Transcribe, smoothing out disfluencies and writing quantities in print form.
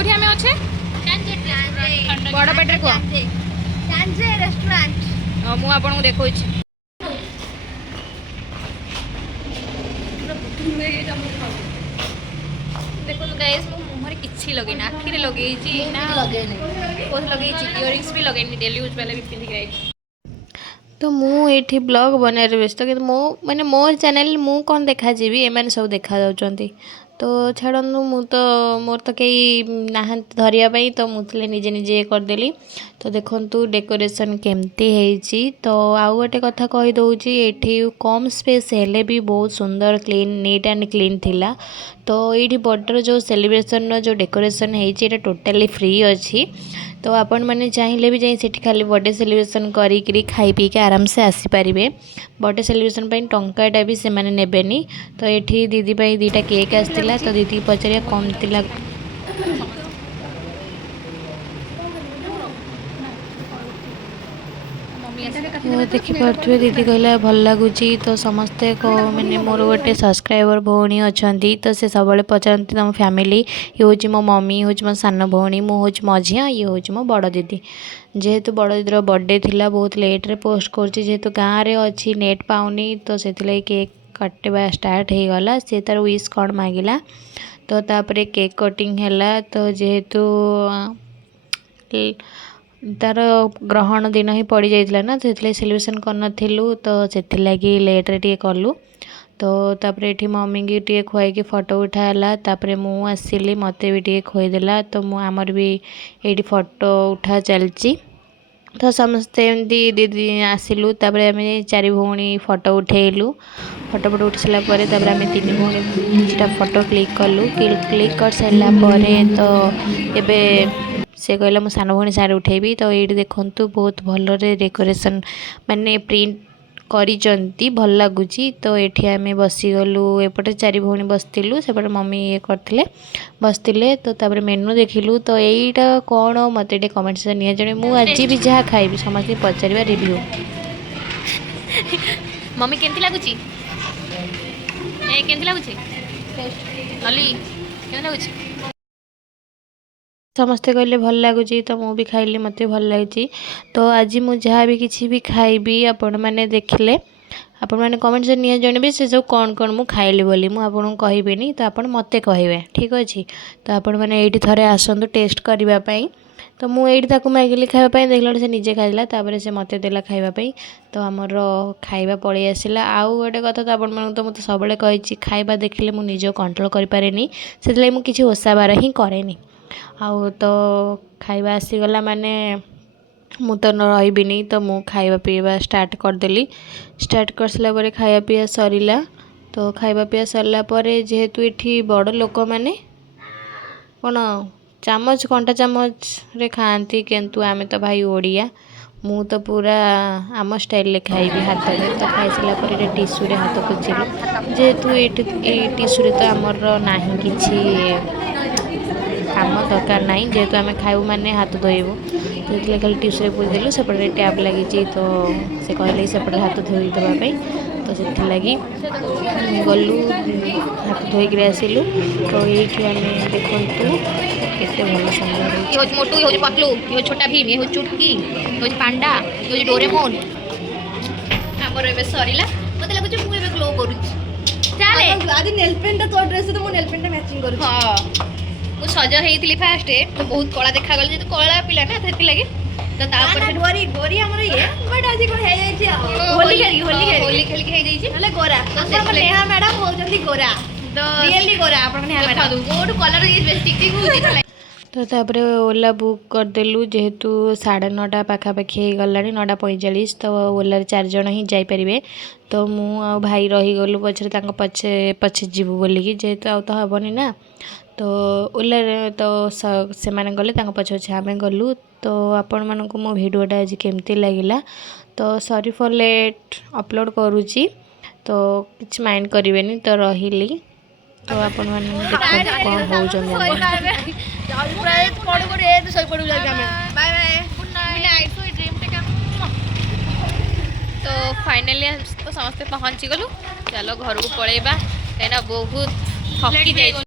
कोठी हमें अच्छे बड़ पेटर को रेस्टोरेंट मु आपन को देखो देखो गाइस मु मुहर किछि लगे ना आखिरे लगे ना लगे इयरिंग्स भी लगे डेली यूज वाले भी पिंधि गई तो मुझे ब्लॉग बनाए व्यस्त कि मो मैंने मोर चैनल मु कौन देखा जी एम सब देखा जाऊँच तो छाड़ू मोर तो कई ना धरियापाई तो मुझे निजे निजे करदेली तो देखु डेकोरेशन केमती तो आउ गोटे कथा कहीदे ये कम स्पेस हेले भी बहुत सुंदर क्लीन नीट एंड क्लीन थिला तो ये बर्थडे जो सेलिब्रेशन जो डेकोरेशन है टोटाली फ्री अच्छी तो आपण मैंने चाहिए भी जाई खाली बर्थडे सेलिब्रेशन करी खाई पी के आराम से आसीपारे बर्थडे सेलिब्रेशन टंकाटा भी से माने नेबेनी तो ये दीदी दीटा केक आसला तो दीदी पचारिया कम थिला देखिपे दीदी कहला भल लगुच तो समस्ते को मैंने मोर गोटे सब्सक्राइबर भौणी अच्छा तो से सब पचारती तुम फैमिली ये हूँ मो मम्मी हूँ मो सान भौणी मुझे मझिया ये हूँ मो बड़ दीदी जेहेतु बड़ दीदी बर्थडे थिला बहुत लेट रे पोस्ट करछि जेहेतु गाँव रे अच्छी नेट पाउनी तो से केक काटवा स्टार्ट हो गला सी तार विश कौन मांगला तो तापर केक कटिंग है तो जेहेतु तार ग्रहण दिन ही पड़ जाइला ना तो सेलिब्रेशन करूँ तो से लेट्रे टे कलु तो तापर ये मम्मी की टे खुआई फोटो उठाला तापर मु आसिली मत भी टे खुईदेला तो आमर भी ये फोटो उठा चलची तो समस्ते एमती दीदी आसिलु तापर आम चारि भौणी फोटो उठेलु फोटो उठ सारापर आम तीन भौणी किछटा फोटो क्लिक कलु क्लिक कर सारापर तो एबे से कहला मो सान भौणी सारे उठेबी तो ये देखु बहुत भलरे डेकोरेशन माने प्रिंट करी भल लगुच तो ये आम बसीगलु एपटे चारि भौणी बसलु सेपटे मम्मी ये करते बसते तो तापर मेनू देखिलु तो यहीटा कौन मत कमेंट से नहीं जड़े मुझे भी जहाँ खाइबी समस्त पचार रिव्यू मम्मी केमती लगुच केमती लगुच लली केमती लगुच समस्ते कहले भल लगुच तो मुझे खाइली मत भल लगी तो आज मुझे भी किसी भी खाइबी आपण मैंने देखिले आपण मैंने कमेंट से नहीं जानवे से सब कौन कौन मुझे खाइली बोली मुझे आपको कहबेनी तो आप मत कहे ठीक अच्छे तो आपण मैंने ये थे आसतु टेस्ट करने तो मुझे मागिली खावाई देखला से निजे खाइला तापर से मत देला खावाई तो आमर खाଇବା पलि आसला आउ गोटे कथा तो आपण तो मुझे सब कही खाଇବା देखिले मुझे निज कंट्रोल करें से मुझे ओषा बार ही कैनि आउ तो खाଇବା आसीगला माने मु तो रही तो मु खाଇବା पीवा स्टार्ट करदेली स्टार्ट कर सारा पर खाଇବା पीवा सरला तो खाଇବା पीवा सरला जेहेतु ये बड़ लोक मैंने कौन चामच कंटा चामच रे खाती किंतु आमे तो भाई ओडिया मु तो पूरा आम स्टाइल खाइबी हाथ में तो खाई सारा पर टिश्यू रे हाथ पोछिली जेहेतु ये टिश्यू रे तो आमर नाही किछि काम दरकार ना जेहेतु आम खाइबू माने हाथ धोबू तो खाली टिश्यू रे पोछदेलु सेपटे टैप लगी तो से कहले सेपटे हाथ धोई देवाई तो से लगी गलु हाथ धोईक आसिलु तो ये देखु केते भल सुंदर ये मोटू ये पतलू ये छोटा भीम ये चुटकी ये पांडा ये डोरेमोन हमर एबे सरीला मते लागु जे मु एबे ग्लो करू चले आदि नेल पेंट तो ड्रेस तो मु नेल पेंट मैचिंग करू हां मु सज हेइतिली फास्ट तो बहुत कला देखा गल जे कला पिला ना थेति लागि तो तापर गोरी गोरी हमर ये बट आज कोन हे जाई छी होली खेल के हे जाई छी हले गोरा तो नेहा मैडम हो जल्दी गोरा तो रियली गोरा आपन नेहा मैडम गोड कलर ये बेस्ट टिक होती तो तापर ओला बुक करदेलु जेहेतु 9:30 पाखापाखि गला 9:45 तो ओला 4 जन ही जापरें तो मु आ भाई रहीगलु पछे पछे पछे जीवु बोलिकी जेहेतु आ तो हेनी ना तो ओला तो से मैंने गले पछे पछे आम गलु तो आपण मानक मो भिडियोटा आज केमती लगिला तो सॉरी फॉर लेट अपलोड करुच्ची तो किछ माइंड करेनि तो रही तो आपण मैंने देखो कौन तो फाइनली तो समस्ते पहुँची गलु चलो घर को पलैबा कहीं बहुत थकी जाए।